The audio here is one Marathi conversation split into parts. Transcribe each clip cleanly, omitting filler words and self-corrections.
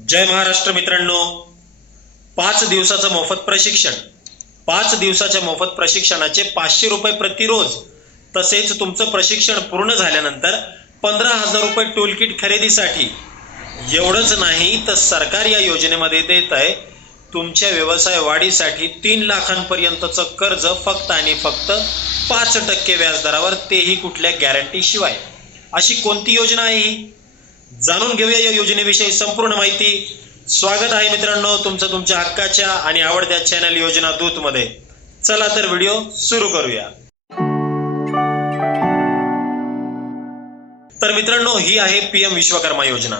जय महाराष्ट्र मित्रांनो, 5 दिवसाचं मोफत प्रशिक्षण, 5 दिवसाच्या मोफत प्रशिक्षणाचे 500 रुपये प्रतिरोज, तसेच तुमचं प्रशिक्षण पूर्ण झाल्यानंतर 15,000 रुपये टूल किट खरेदीसाठी. एवढंच नाही तर सरकार या योजनेमध्ये देत आहे तुमच्या व्यवसाय वाढीसाठी 3 लाखांपर्यंतचं कर्ज फक्त आणि फक्त 5% व्याजदरावर, तेही कुठल्या गॅरंटी शिवाय. अशी कोणती योजना आहे ही? जाणून घेऊया या योजनेविषयी संपूर्ण माहिती. स्वागत आहे मित्रांनो तुमचं तुमच्या हक्काच्या आणि आवडत्या चॅनल योजना दूत मध्ये. चला तर व्हिडिओ सुरू करूया. तर मित्रांनो, ही आहे पीएम विश्वकर्मा योजना.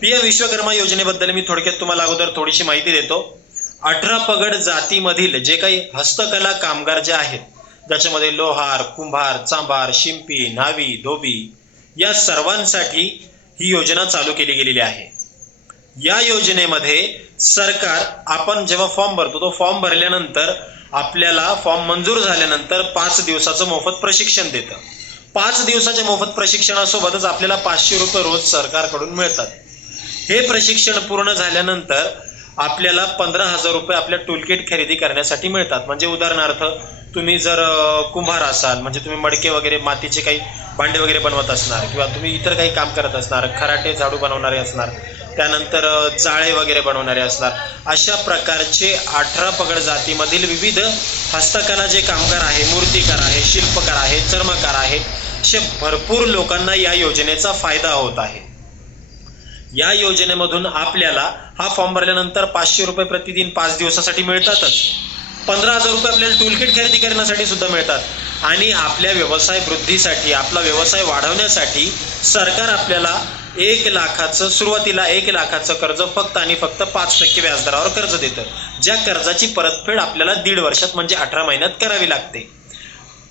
पीएम विश्वकर्मा योजनेबद्दल मी थोडक्यात तुम्हाला अगोदर थोडीशी माहिती देतो. 18 पगड जातीमधील जे काही हस्तकला कामगार जे आहेत, ज्याच्यामध्ये लोहार, कुंभार, चांभार, शिंपी, न्हावी, धोबी, या सर्वांसाठी ही योजना चालू केली गेलेली आहे. या योजनेमध्ये सरकार, आपण जेव्हा फॉर्म भरतो, तो फॉर्म भरल्यानंतर आपल्याला फॉर्म मंजूर झाल्यानंतर 5 दिवसाचं मोफत प्रशिक्षण देतं. 5 दिवसाच्या मोफत प्रशिक्षणासोबतच आपल्याला 500 रुपये रोज सरकारकडून मिळतात. हे प्रशिक्षण पूर्ण झाल्यानंतर आपल्याला 15,000 रुपये आपल्या टूलकिट खरेदी करण्यासाठी मिळतात. म्हणजे उदाहरणार्थ, तुम्ही जर कुंभार असाल, म्हणजे तुम्ही मडके वगैरे, मातीचे काही भांडे वगैरे बनवत असणार, किंवा तुम्ही इतर काही काम करत असणार, खराटे झाडू बनवणारे असणार, त्यानंतर जाळे वगैरे बनवणारे असणार, अशा प्रकारचे 18 पगड जातीमधील विविध हस्तकला जे कामगार आहे, मूर्तिकार आहे, शिल्पकार आहे, चर्मकार आहे, असे भरपूर लोकांना या योजनेचा फायदा होत आहे. या योजनेमधून आपल्याला हा फॉर्म भरल्यानंतर 500 रुपये प्रतिदिन 5 दिवसासाठी मिळतातच. 15,000 रुपये आपल्याला टूलकिट खरेदी करण्यासाठी सुद्धा मिळतात. आणि आपल्या व्यवसाय वृद्धीसाठी, आपला व्यवसाय वाढवण्यासाठी सरकार आपल्याला 1 लाखाचं, सुरुवातीला 1 लाखाचं कर्ज फक्त आणि फक्त 5% व्याजदरावर कर्ज देतं. ज्या कर्जाची परतफेड आपल्याला 1.5 वर्षात म्हणजे 18 महिन्यात करावी लागते.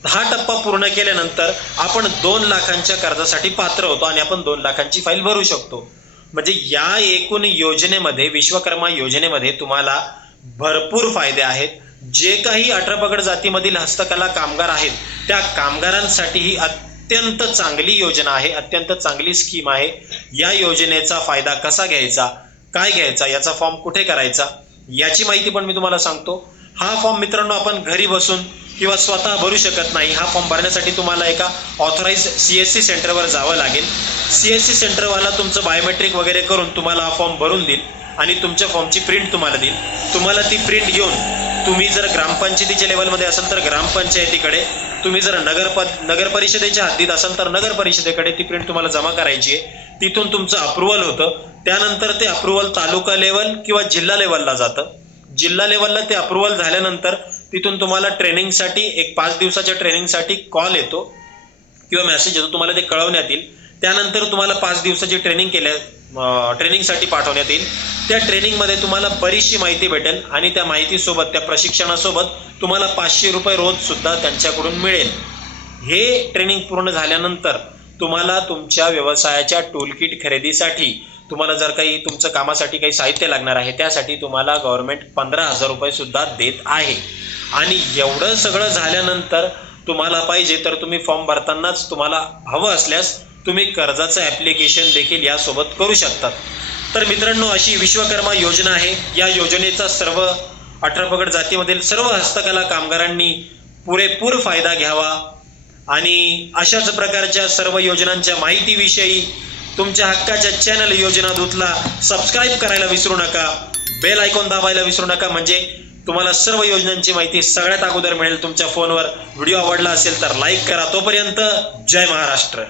हा टप्पा पूर्ण केल्यानंतर आपण 2 लाखांच्या कर्जासाठी पात्र होतो आणि आपण 2 लाखांची फाईल भरू शकतो. म्हणजे या एकूण योजनेमध्ये, विश्वकर्मा योजनेमध्ये तुम्हाला भरपूर फायदे आहेत. जे काही 18 पगड जातीमधील हस्तकला कामगार आहेत, त्या कामगारांसाठी ही अत्यंत चांगली योजना आहे, अत्यंत चांगली स्कीम आहे. या योजनेचा फायदा कसा घ्यायचा, काय घ्यायचा, याचा फॉर्म कुठे करायचा, याची माहिती पण मी तुम्हाला सांगतो. हा फॉर्म मित्रांनो आपण घरी बसून किंवा स्वतः भरू शकत नाही. हा फॉर्म भरण्यासाठी तुम्हाला एका ऑथराइज CSC सेंटरवर जावं लागेल. CSC सेंटरवाला तुमचं बायोमेट्रिक वगैरे करून तुम्हाला हा फॉर्म भरून देईल आणि तुमच्या फॉर्मची प्रिंट तुम्हाला देईल. तुम्हाला ती प्रिंट घेऊन तुम्ही जर ग्रामपंचायतीच्या लेवलमध्ये असाल तर ग्रामपंचायतीकडे, तुम्ही जर नगर परिषदेच्या हद्दीत असाल तर नगर परिषदेकडे ती प्रिंट तुम्हाला जमा करायची आहे. तिथून तुमचं अप्रुव्हल होतं. त्यानंतर ते अप्रुव्हल तालुका लेवल किंवा जिल्हा लेवलला जातं. जिल्हा लेवलला ते अप्रुव्हल झाल्यानंतर तिथून तुम्हाला ट्रेनिंगसाठी, एक 5 दिवसाच्या ट्रेनिंगसाठी कॉल येतो किंवा मेसेज येतो, तुम्हाला ते कळवण्यात येईल. त्यानंतर तुम्हाला 5 दिवसाची ट्रेनिंगसाठी पाठवण्यात येईल. त्या ट्रेनिंगमध्ये तुम्हाला बरीचशी माहिती भेटेल आणि त्या माहितीसोबत, त्या प्रशिक्षणासोबत तुम्हाला 500 रुपये रोज सुद्धा त्यांच्याकडून मिळेल. हे ट्रेनिंग पूर्ण झाल्यानंतर तुम्हाला तुमच्या व्यवसायाच्या टूलकिट खरेदीसाठी, तुम्हाला जर काही तुमचं कामासाठी काही साहित्य लागणार आहे, त्यासाठी तुम्हाला गव्हर्नमेंट 15,000 रुपये सुद्धा देत आहे. आणि एवढं सगळं झाल्यानंतर तुम्हाला पाहिजे तर तुम्ही फॉर्म भरतानाच, तुम्हाला हवं असल्यास तुम्ही कर्जाचं ॲप्लिकेशन देखील यासोबत करू शकतात. तर मित्रांनो, अशी विश्वकर्मा योजना आहे. या योजनेचा सर्व 18 पगड जातीमधील सर्व हस्तकला कामगारांनी पुरेपूर फायदा घ्यावा. आणि अशाच प्रकारच्या सर्व योजनांच्या माहितीविषयी तुमच्या हक्काच्या चॅनल योजना दूतला सबस्क्राईब करायला विसरू नका. बेल आयकॉन दाबायला विसरू नका, म्हणजे तुम्हाला सर्व योजनांची माहिती सगळ्यात अगोदर मिळेल तुमच्या फोनवर. व्हिडिओ आवडला असेल तर लाईक करा. तोपर्यंत जय महाराष्ट्र.